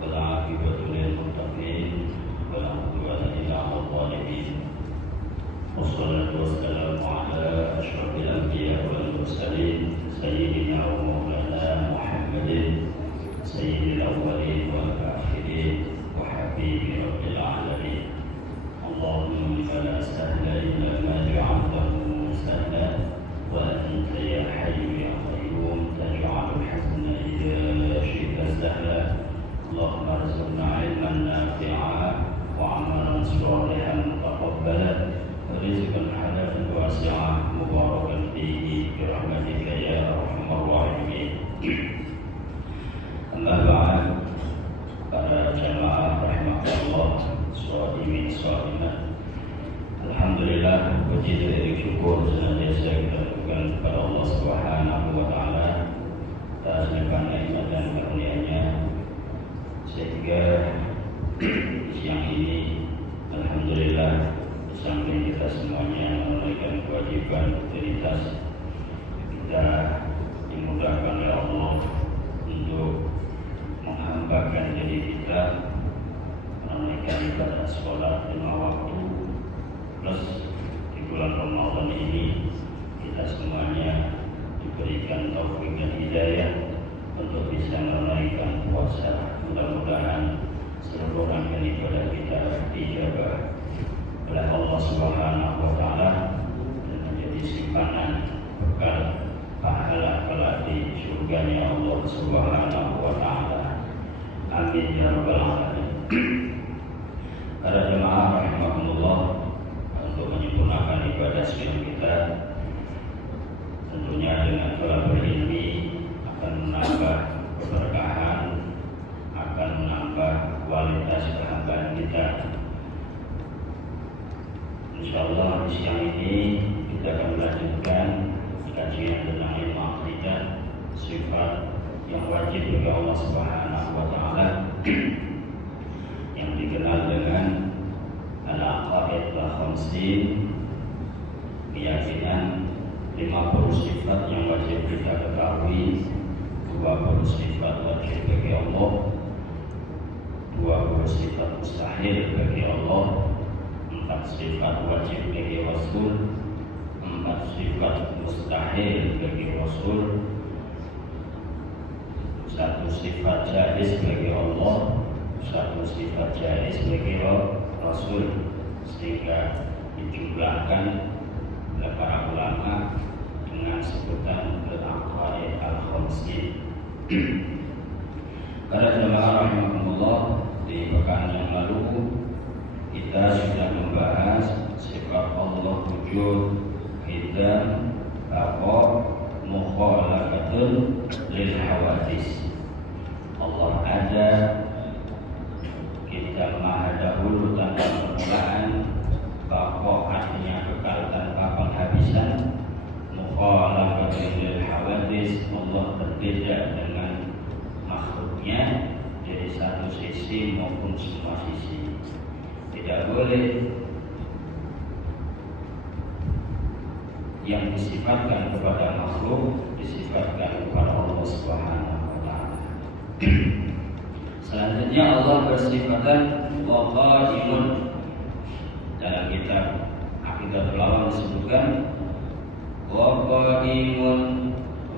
والعاقبة للمتقين ولا عدوان إلا على الظالمين والصلاة والسلام على أشرف الأنبياء والمرسلين سيدنا ومولانا محمد سيد الأولين والآخرين وحبيب رب العالمين اللهم لا سهل إلا ما جعلته سهلا وأنت يا حي يا قيوم تجعل الحزن إذا شئت سهلا اللهم ارزقنا علما نافعا وعملا صالحا متقبلا ورزقا حلالا واسعا مباركا فيه برحمتك يا أرحم الراحمين. أما بعد para jamaah rahmatullah sholimin sholimat, alhamdulillah puji dan syukur senantiasa kita lakukan kepada Allah Subhanahu wa taala atas limpahan nikmat dan karunia-Nya sehingga siang ini alhamdulillah sampai kita semuanya menunaikan kewajiban rutinitas kita dimudahkan oleh Allah untuk menghambakan diri kita menunaikan ibadah sholat 5 waktu plus di bulan Ramadan ini kita semuanya diberikan taufik dan hidayah untuk bisa menunaikan puasa. Mudah-mudahan seluruh rangkaian ibadah kita dijabah oleh Allah Subhanahu wa taala dan menjadi simpanan bekal pahala kelak di surganya Allah Subhanahu wa taala. Amin ya rabbal alamin. Para jemaah rahimakumullah, untuk menyempurnakan ibadah siang kita tentunya dengan thalabul ilmi akan menambah keberkahan, akan menambah kualitas kehambaan kita. Insyaallah di siang ini kita akan melanjutkan kajian tentang ilmu aqidah, sifat yang wajib bagi Allah Subhanahu wa taala yang dikenal dengan al-aqaid al-khamsin, keyakinan 50 sifat yang wajib kita ketahui, 20 sifat wajib bagi Allah, 20 sifat mustahil bagi Allah, 4 sifat wajib bagi Rasul, 4 sifat mustahil bagi Rasul, 1 sifat jaiz bagi Allah, 1 sifat jaiz bagi Rasul, sehingga dijumlahkan oleh para ulama dengan sebutan al-aqaid al-khamsin. Para jemaah rahimakumullah, di pekan yang lalu kita sudah membahas sifat Allah wujud, hidam, baqa, mukhalafatun lil hawadis. Allah ada, kita maha dahulu tanpa permulaan, baqa artinya kekal tanpa penghabisan, mukhalafatun lil hawadis, Allah berbeda dengan makhluknya dari satu sisi maupun semua sisi. Tidak boleh yang disifatkan kepada makhluk disifatkan kepada Allah Subhanahu wa taala. Selanjutnya Allah bersifatan Qa'imun. Dalam kitab Aqidatul Awam disebutkan Qa'imun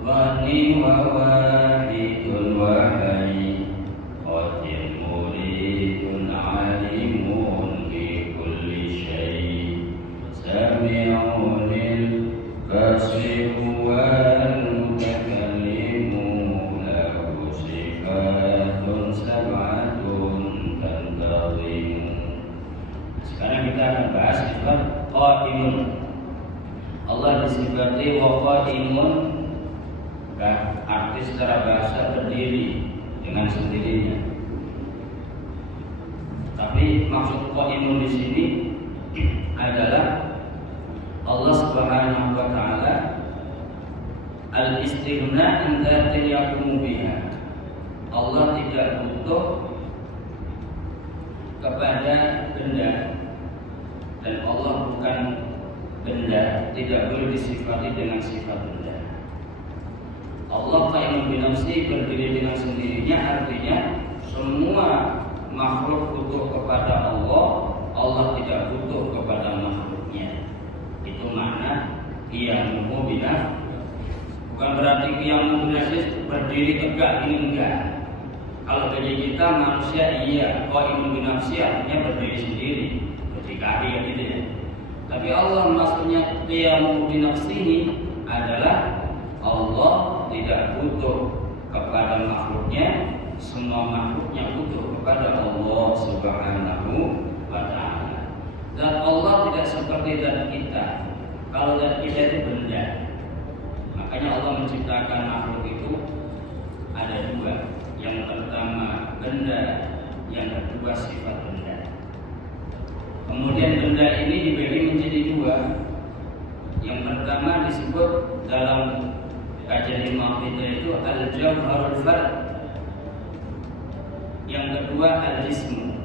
ghani wa wahidun wa hayy qadir muridun alimun bi kulli syai' sami'un basiru wal mutakallimu lahu sifatun sab'atun tantazim. Sekarang kita akan bahas sifat qa'imun. Allah disifati wa qa'imun, arti secara bahasa berdiri dengan sendirinya. Tapi maksud qa'imun di sini adalah Allah Subhanahu wa taala al-istighna an dzatin yaqumu biha. Allah tidak butuh kepada benda, dan Allah bukan benda, tidak boleh disifati dengan sifat benda. Allah qaimun bi nafsi, berdiri dengan sendirinya, artinya semua makhluk butuh kepada Allah, Allah tidak butuh kepada makhluknya. Itu makna qiyamuhu bi nafsi. Bukan berarti qiyamuhu bi nafsi berdiri tegak, ini enggak. Kalau bagi kita manusia iya, qaimun bi nafsi artinya berdiri sendiri, berdikari gitu ya. Tapi Allah maksudnya qiyamuhu bi nafsihi adalah Allah tidak butuh kepada makhluknya, semua makhluknya butuh kepada Allah Subhanahu wa ta'ala. Dan Allah tidak seperti zat kita. Kalau zat kita itu benda. Makanya Allah menciptakan makhluk itu ada dua. Yang pertama benda, yang kedua sifat benda. Kemudian benda ini dibagi menjadi dua. Yang pertama disebut dalam kajian ilmu kita itu al-jauharul fard. Yang kedua al-jismu.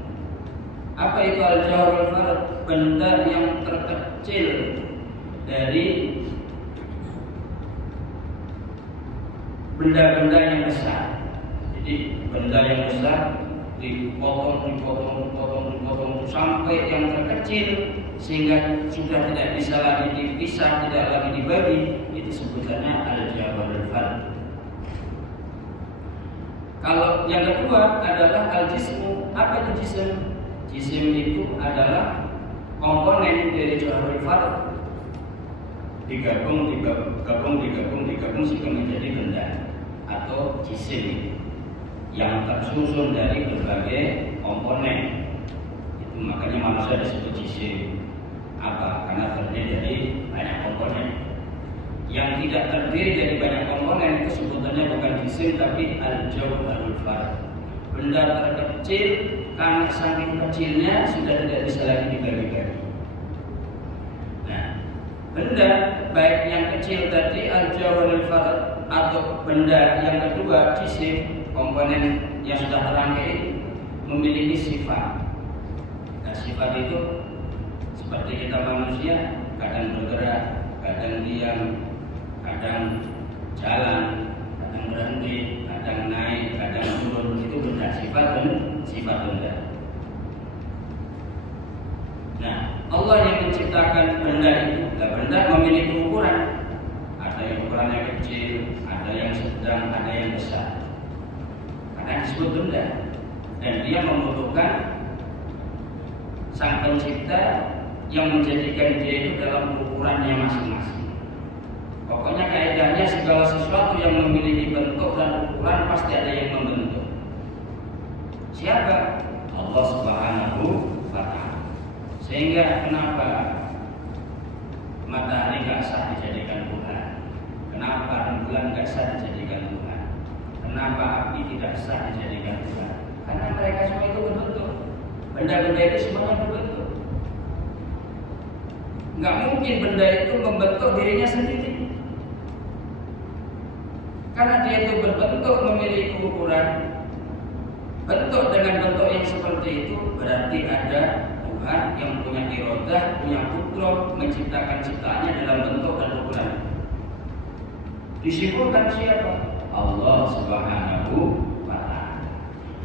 Apa itu al-jauharul fard? Benda yang terkecil dari benda-benda yang besar. Jadi benda yang besar dipotong sampai yang terkecil sehingga sudah tidak bisa lagi dipisah, tidak lagi dibagi. Itu sebutannya al-jauharul fard. Kalau yang kedua adalah al-jismu. Apa itu jism? Jism itu adalah komponen dari jauharul fard, digabung sehingga menjadi benda atau jism yang tersusun dari berbagai komponen. Itu makanya manusia disebut jism. Apa? Karena terdiri dari banyak komponen. Yang tidak terdiri dari banyak komponen itu sebutannya bukan jism tapi al-jauharul fard. Benda terkecil karena saking kecilnya sudah tidak bisa lagi dibagi-bagi. Nah, benda baik yang kecil tadi al-jauharul fard atau benda yang kedua jism, komponen yang sudah terangkai memiliki sifat. Nah, sifat itu seperti kita manusia, kadang bergerak, kadang diam, kadang jalan, kadang berhenti, kadang naik, kadang turun. Itu benda, sifat benda. Nah, Allah yang menciptakan benda itu. Nah, benda memiliki ukuran. Ada yang ukurannya kecil, ada yang sedang, ada yang besar. Karena disebut benda. Dan dia membutuhkan Sang Pencipta yang menjadikan dia itu dalam ukurannya masing-masing. Pokoknya kaidahnya segala sesuatu yang memiliki bentuk dan ukuran pasti ada yang membentuk. Siapa? Allah Subhanahu wa ta'ala. Sehingga kenapa matahari gak sah dijadikan Tuhan? Kenapa rembulan gak sah dijadikan Tuhan? Kenapa api tidak sah dijadikan Tuhan? Karena mereka semua itu berbentuk. Benda-benda itu semuanya berbentuk. Nggak mungkin benda itu membentuk dirinya sendiri. Karena dia itu berbentuk memiliki ukuran. Bentuk dengan bentuk yang seperti itu berarti ada Tuhan yang punya irodah, punya kudroh, menciptakan ciptaannya dalam bentuk dan ukuran. Disimpulkan siapa? Allah Subhanahu wa ta'ala.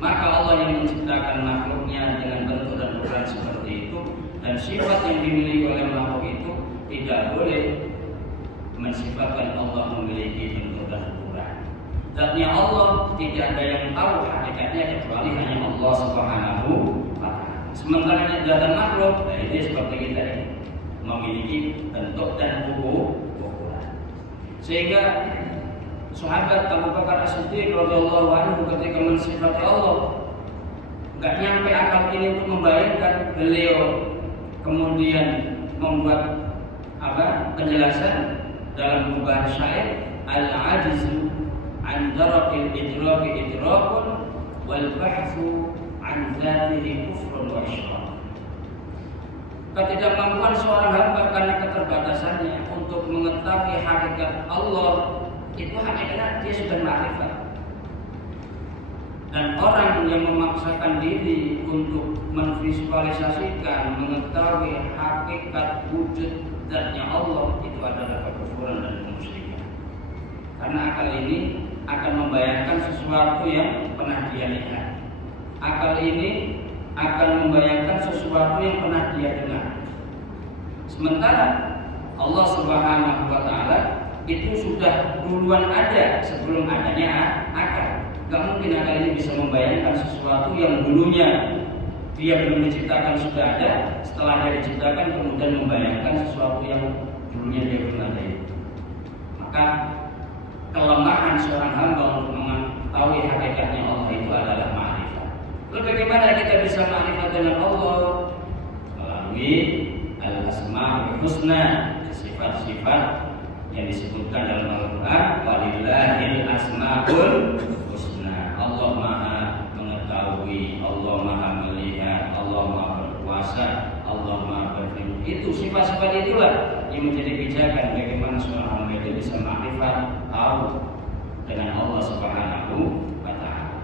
Maka Allah yang menciptakan makhluknya dengan bentuk dan ukuran seperti itu, dan sifat yang dimiliki oleh makhluk itu tidak boleh mensifatkan Allah memiliki bentuk dan ukuran. Zatnya Allah tidak ada yang tahu hakikatnya kecuali hanya Allah Subhanahu wa ta'ala. Sementara zat makhluk, dia seperti kita ini memiliki bentuk dan ukuran. Sehingga sahabat Abu Bakar As-Siddiq radhiyallahu anhu ketika mensifati Allah, enggak nyampe akal ini untuk membayangkan. Beliau kemudian membuat penjelasan dalam buah syair, al-ajzu an darakil idraki idrakun wal bahthu an dzatihi kufrun wa syirk. Ketidakmampuan seorang hamba karena keterbatasannya untuk mengetahui hakikat Allah itu hakikatnya dia sudah ma'rifat. Dan orang yang memaksakan diri untuk menvisualisasikan, mengetahui hakikat wujud zatnya Allah, itu adalah kekufuran dan kemusyrikan. Karena akal ini akan membayangkan sesuatu yang pernah dia lihat. Akal ini akan membayangkan sesuatu yang pernah dia dengar. Sementara Allah Subhanahu wa taala itu sudah duluan ada sebelum adanya akal. Gak mungkin akal ini bisa membayangkan sesuatu yang dulunya dia belum diciptakan sudah ada, setelah dia diciptakan kemudian membayangkan sesuatu yang dulunya dia belum ada itu. Maka kelemahan seorang hamba untuk mengetahui hakikatnya Allah itu adalah ma'rifat. Lalu bagaimana kita bisa ma'rifat dengan Allah? Melalui al-asma'ul husna, sifat-sifat yang disebutkan dalam Al-Quran. Walillahil asma'ul husna. Allah maha mengetahui, Allah maha melihat, Allah maha berkuasa, Allah maha berfirman. Itu sifat-sifat itulah yang menjadi pijakan bagaimana seorang hamba itu bisa ma'rifat, tahu dengan Allah Subhanahu wa ta'ala.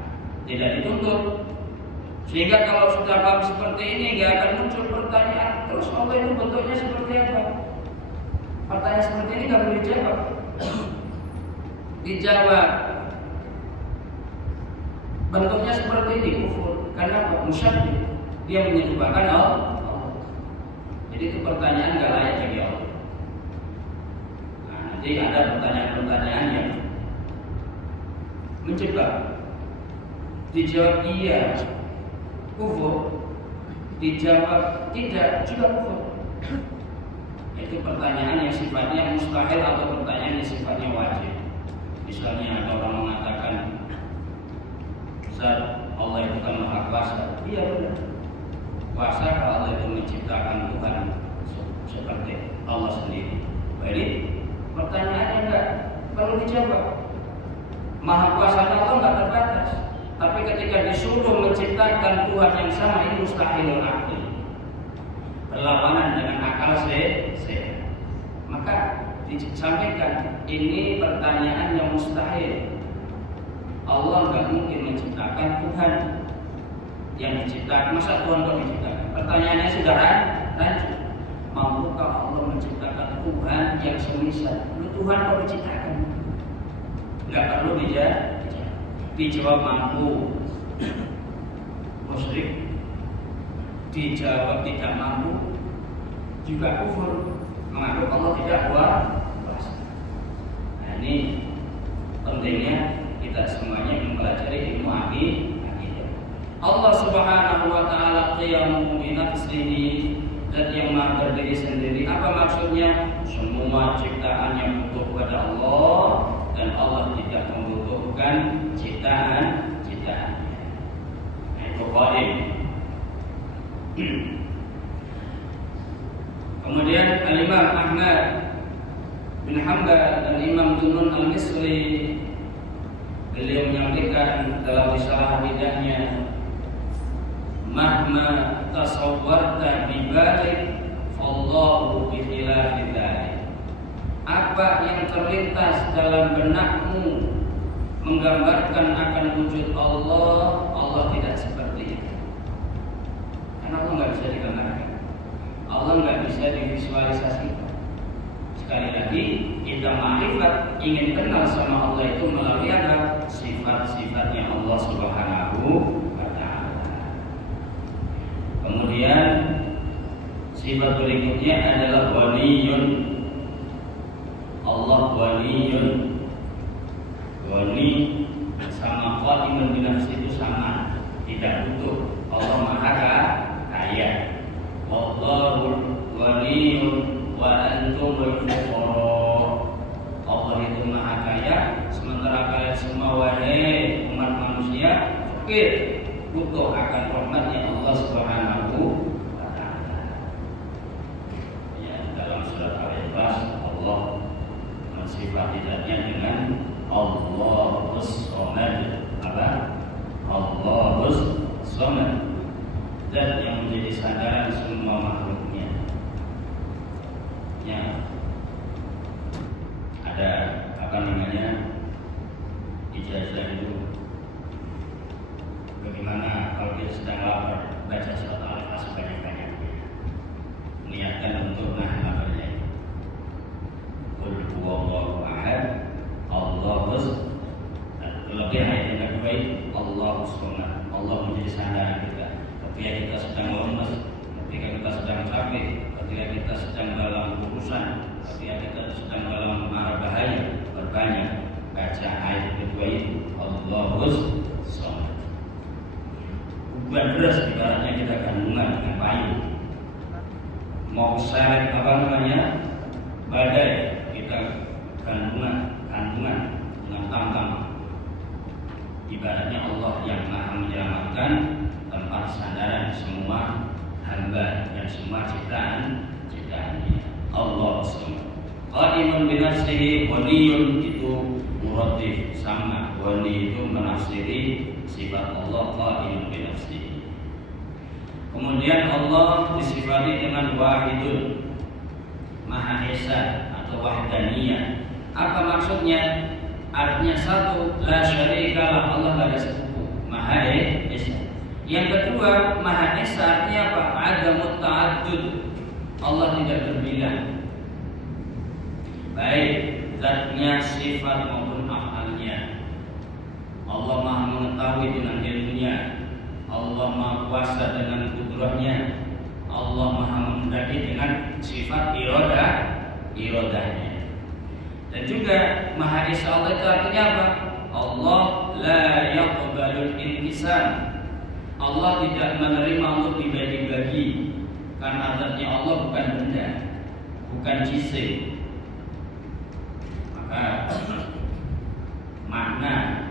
Tidak dituntut. Sehingga kalau sudah paham seperti ini gak akan muncul pertanyaan, terus Allah itu bentuknya seperti apa? Pertanyaan seperti ini gak boleh dijawab. Dijawab bentuknya seperti ini, kufur. Karena apa? Musyabbih. Dia menyerupakan Allah. Jadi itu pertanyaan gak layak bagi Allah. Nah, nanti ada pertanyaan-pertanyaan yang menjebak. Dijawab iya, kufur. Dijawab tidak, juga kufur. Itu pertanyaan yang sifatnya mustahil atau pertanyaan yang sifatnya wajib. Misalnya ada orang mengatakan, Ustaz, Allah itu kan maha kuasa. Iya benar. Kuasa kalau Allah itu menciptakan Tuhan seperti Allah sendiri. Jadi pertanyaannya enggak perlu dijawab. Maha kuasa Allah enggak terbatas. Tapi ketika disuruh menciptakan Tuhan yang sama, ini mustahilul akli. Berlawanan dengan akal sehat. Maka disampaikan ini pertanyaan yang mustahil. Allah nggak mungkin menciptakan Tuhan yang diciptakan. Masa Tuhan kok diciptakan? Pertanyaannya sudah lanjut. Mampukah Allah menciptakan Tuhan yang semisal? Tuhan kok diciptakan? Nggak perlu dijawab mampu. Musyrik. Dijawab tidak mampu, juga kufur, mengaku Allah tidak kuasa. Nah, ini pentingnya kita semuanya mempelajari ilmu akidah. Allah Subhanahu wa taala qiyamun bi nafsihi, zat yang maha berdiri sendiri. Apa maksudnya? Semua ciptaannya butuh kepada Allah dan Allah tidak membutuhkan ciptaan-ciptaannya. Nah, itu qadim. Kemudian Al-Imam Ahmad bin Hanbal dan Imam Dunun Al-Misri beliau menyampaikan dalam risalah bidahnya, mahma tasawwarta bibalik fallahu bikhilafi dzalik. Apa yang terlintas dalam benakmu menggambarkan akan wujud Allah, Allah tidak seperti itu. Karena Allah nggak bisa digambarkan, Allah nggak bisa divisualisasikan. Sekali lagi kita ma'rifat, ingin kenal sama Allah itu melalui apa? Sifat-sifatnya Allah Subhanahu wa ta'ala. Kemudian sifat berikutnya adalah waliyun. Allah waliyun. Wali sama qadimun bi nafsi itu sama, tidak butuh. Allah maha kaya. Wallahu waliyun wa antumul fuqara. Allah itu maha kaya, sementara kalian semua wahai umat manusia fakir, butuh akan rahmatnya Allah Subhanahu wa ta'ala. Ya, dalam surat Al-Ikhlas Allah mensifati zatnya dengan Allahus Samad. Apa? Allahus Samad, zat yang menjadi sandaran semua makhluknya. Ya, ada apa namanya ijazah itu. Bagaimana kalau kita sedang lapar, baca surat Al-Ikhlas sebanyak-banyaknya, niatkan untuk laparnya. Qul huwallahu ahad, Allah Kemudian ayat yang kedua itu Allahu Somad. Allah menjadi sandaran kita ketika kita sedang lemas, ketika kita sedang sakit, ketika kita sedang dalam urusan, ketika kita sedang dalam mara bahaya. Berbanyak baca ayat kedua itu Allahu Somad. Bukan beras ibaratnya kita kandungan dengan payung. Mau seret badai, kita kandungan dengan tambang. Ibaratnya Allah yang maha menyelamatkan, tempat sandaran semua hamba dan semua ciptaannya. Allah SWT. Qadimun binafsihi, ghaniyun itu muratif sama. Ghani itu menafsiri sifat Allah qadimun binafsihi. Kemudian Allah disifati dengan wahidun, Maha Esa atau wahdaniyah. Apa maksudnya? Artinya satu, la syarikalah, Allah tidak ada sekutu, Maha Esa. Yang kedua, Maha Esa artinya apa? Adamut ta'addud, Allah tidak berbilang. Baik zatnya, sifat maupun af'alnya. Allah Maha mengetahui dengan ilmunya. Allah Maha kuasa dengan kudrahnya. Allah Maha menghendaki dengan sifat iradahnya. Dan juga Maha Esa Allah itu artinya apa? Allah la yaqbalul intisan. Allah tidak menerima untuk dibagi-bagi, karena zatnya Allah bukan benda, bukan jisim. Maka makna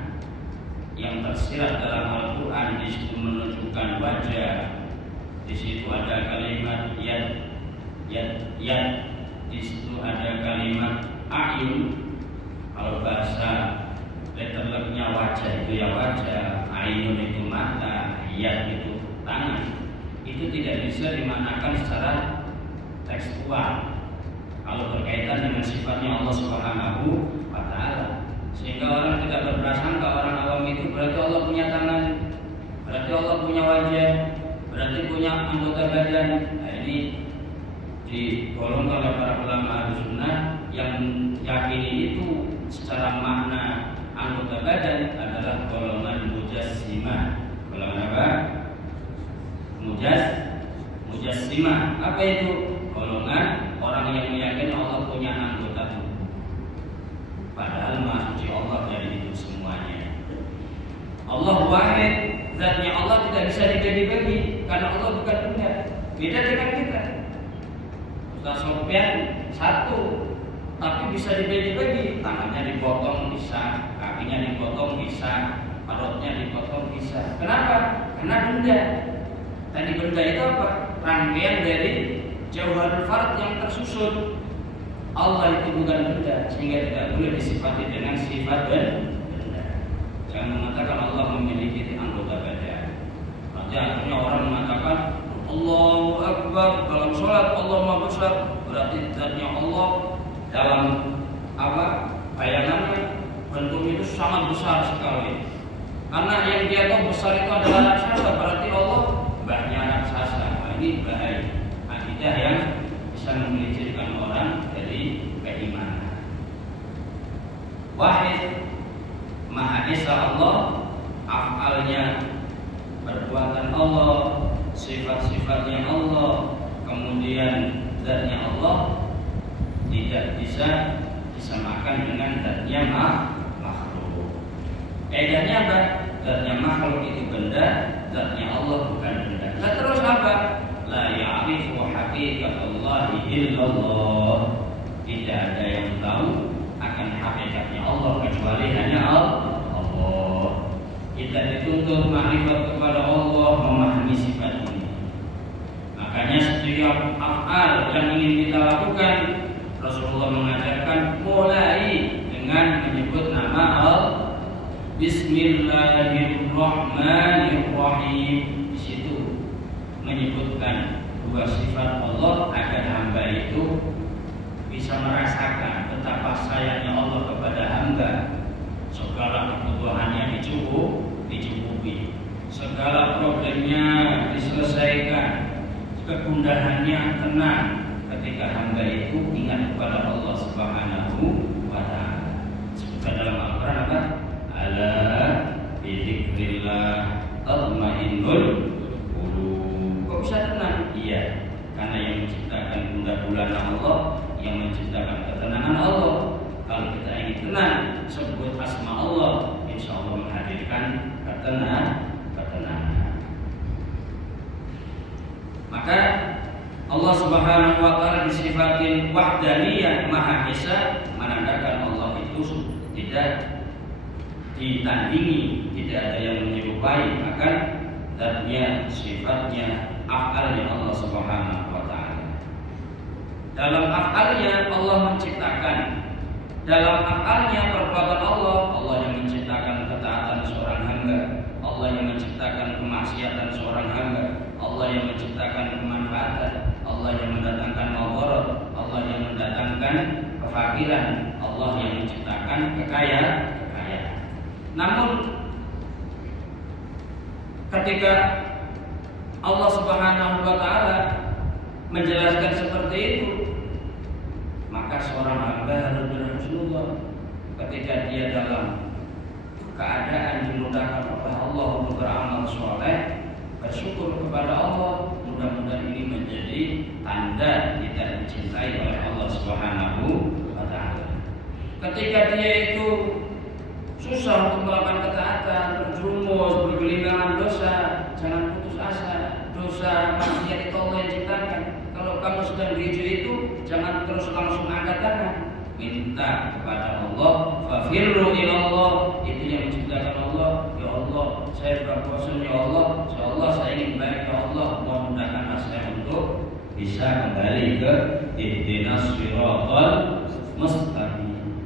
yang tersirat dalam Al-Quran di situ menunjukkan wajah, di situ ada kalimat yad, di situ ada kalimat ayun. Kalau bahasa letternya wajah itu ya wajah, ayun itu mata, yad itu tangan. Itu tidak bisa dimanakan secara tekstual kalau berkaitan dengan sifatnya Allah Subhanahu wa Ta'ala. Sehingga orang tidak berprasangka orang awam itu berarti Allah punya tangan, berarti Allah punya wajah, berarti punya anggota badan. Nah, ini digolongkan oleh para ulama Ahlussunnah yang yakini itu secara makna anggota badan adalah golongan mujassimah. Golongan apa? Mujassimah. Apa itu? Golongan orang yang meyakini Allah punya anggota tubuh. Padahal Maha Suci Allah dari itu semuanya. Allah wahid, zatnya Allah tidak bisa dibagi-bagi karena Allah bukan benda. Beda dengan kita. Ustaz Sofyan satu, tapi bisa dibagi-bagi. Tangannya dipotong bisa, kakinya dipotong bisa, perutnya dipotong bisa. Kenapa? Karena benda. Tadi benda itu apa? Rangkaian dari Jauharul Fard yang tersusun. Allah itu bukan benda, sehingga tidak boleh disifati dengan sifat benda. Jangan mengatakan Allah memiliki anggota badan. Nanti akhirnya orang mengatakan Allahu Akbar dalam sholat, Allah Maha Besar, berarti zatnya Allah dalam apa? Bayangannya bentuk itu sangat besar sekali. Karena yang dia tahu besar itu adalah raksasa, berarti Allah mbahnya raksasa. Nah, ini bahaya. Akidah yang bisa memelincirkan orang dari keimanan. Wahid, Maha Esa Allah, af'alnya perbuatan Allah, sifat-sifatnya Allah, kemudian zatnya Allah tidak bisa disamakan dengan zatnya makhluk. Kaidahnya apa? Zatnya makhluk itu benda, zatnya Allah bukan benda. Nah, terus apa? La ya'rifu haqiqatallahi illallah. Tidak ada yang tahu akan hakikatnya Allah kecuali hanya Allah. Kita dituntut makrifat kepada Allah, memahami sifat ini. Makanya setiap af'al yang ingin kita lakukan, Rasulullah mengajarkan mulai dengan menyebut nama Allah. Bismillahirrahmanirrahim. Di situ menyebutkan dua sifat Allah agar hamba itu bisa merasakan betapa sayangnya Allah kepada hamba. Segala kebutuhannya dicukupi, segala problemnya diselesaikan, kegundahannya tenang ketika hamba itu ingat kepada Allah Subhanahu wa Ta'ala. Sebutkan dalam Al-Quran apa? Ala memberikan ketenangan. Maka Allah Subhanahu wa taala disifatin wahdaniyah, Maha Esa, menandakan Allah itu tidak ditandingi, tidak ada yang menyerupai akan zatnya, sifatnya, af'alnya Allah Subhanahu wa taala. Dalam af'alnya Allah menciptakan, dalam af'alnya perbuatan Allah, Allah yang menciptakan ketaatan seorang hamba, Allah yang menciptakan kemaksiatan seorang hamba, Allah yang menciptakan kemanfaatan, Allah yang mendatangkan madarat, Allah yang mendatangkan kefakiran, Allah yang menciptakan kekayaan. Namun ketika Allah Subhanahu wa taala menjelaskan seperti itu, maka seorang hamba harus bersyukur ketika dia dalam keadaan dimudahkan oleh Allah untuk beramal soleh, bersyukur kepada Allah. Mudah-mudahan ini menjadi tanda kita dicintai oleh Allah Subhanahu wa taala. Ketika dia itu susah untuk melakukan ketaatan, terjerumus, bergelimpangan dosa, jangan putus asa. Dosa maksiat itu Allah yang ciptakan. Kalau kamu sedang di hijau itu, jangan terus langsung angkat tangan. Minta kepada Allah, fafirru ilallah, itu yang menciptakan Allah. Ya Allah, saya berpuasa, ya Allah, saya ingin baik, ya Allah, mohon mudahkan saya untuk bisa kembali ke ihdinas siratal mustaqim.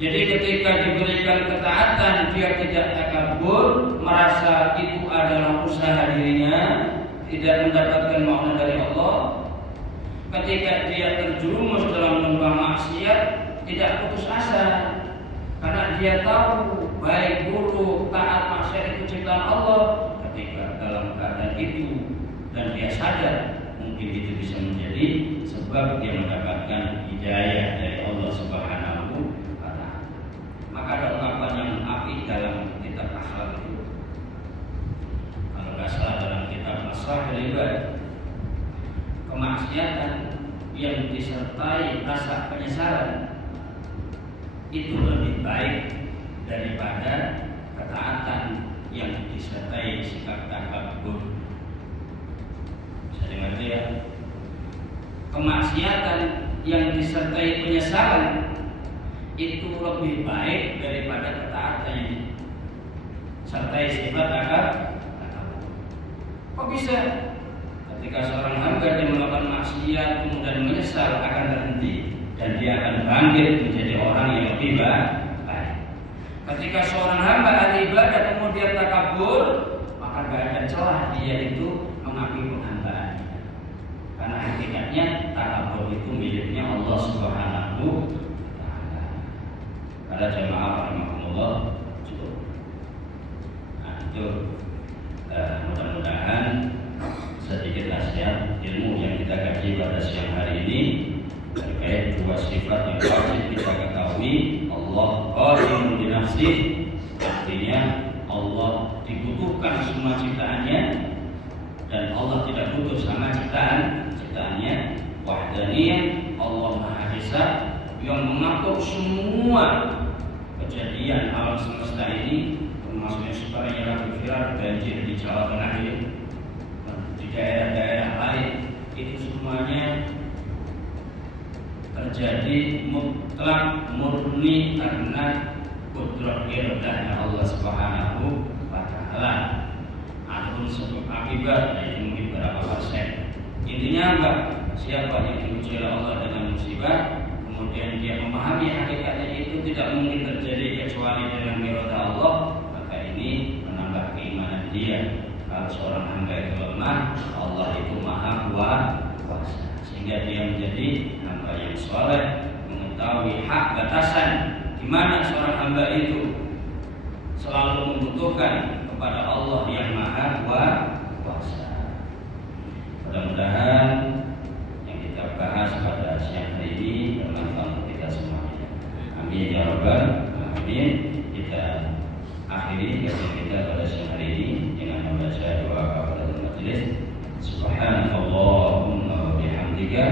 Jadi ketika diberikan ketaatan, dia tidak takabur, merasa itu adalah usaha dirinya, tidak mendapatkan makna dari Allah. Ketika dia terjerumus dalam lembah maksiat, tidak putus asa, karena dia tahu baik buruk, taat, maksiat itu ciptaan Allah. Ketika dalam keadaan itu dan dia sadar, mungkin itu bisa menjadi sebab dia mendapatkan hidayah dari Allah Subhanahu wa taala. Maka ada ungkapan yang apik dalam kitab akhlak itu, kalau nggak salah dalam kitab Maslahah Ibadah, kemaksiatan yang disertai rasa penyesalan itu lebih baik daripada ketaatan yang disertai sikap takabur. Bisa dimengerti ya? Kemaksiatan yang disertai penyesalan itu lebih baik daripada ketaatan yang disertai sifat takabur. Kok bisa? Ketika seorang hamba yang melakukan maksiat kemudian menyesal, akan berhenti dan dia akan bangkit menjadi orang yang lebih baik. Ketika seorang hamba ahli ibadah kemudian takabur, maka tidak ada celah dia itu mengakui penghambaan. Karena hakikatnya takabur itu miliknya Allah Subhanahu wa taala. Para jemaah rahimakumullah, cukup. Nah, itu mudah-mudahan sedikit nasihat ilmu yang kita kaji pada siang hari ini terkait dua sifat yang wajib kita ketahui. Allah qadimun bi nafsih, artinya Allah dibutuhkan semua ciptaannya dan Allah tidak butuh sama ciptaannya. Wahdaniyah, Allah Maha Esa yang mengatur semua kejadian alam semesta ini, termasuk seperti yang viral banjir di Jawa Tengah ini, di daerah-daerah lain, itu semuanya terjadi mutlak murni karena kudrat iradahnya Allah Subhanahu wa taala. Adapun sebab akibat itu mungkin berapa persen. Intinya apa? Siapa yang diuji oleh Allah dengan musibah, kemudian dia memahami hakikatnya itu tidak mungkin terjadi kecuali dengan iradah Allah, maka ini menambah keimanan dia. Kalau seorang hamba itu lemah, Allah itu Maha Kuasa, sehingga dia menjadi hamba yang soleh, mengetahui hak batasan di mana seorang hamba itu selalu membutuhkan kepada Allah yang Maha Kuasa. Mudah-mudahan yang kita bahas pada siang hari ini bermanfaat untuk kita semuanya. Amin ya rabbal alamin. Kita akhiri kajian kita pada siang hari ini dengan membaca doa kafaratul majelis. Subhanallahumma wa bihamdika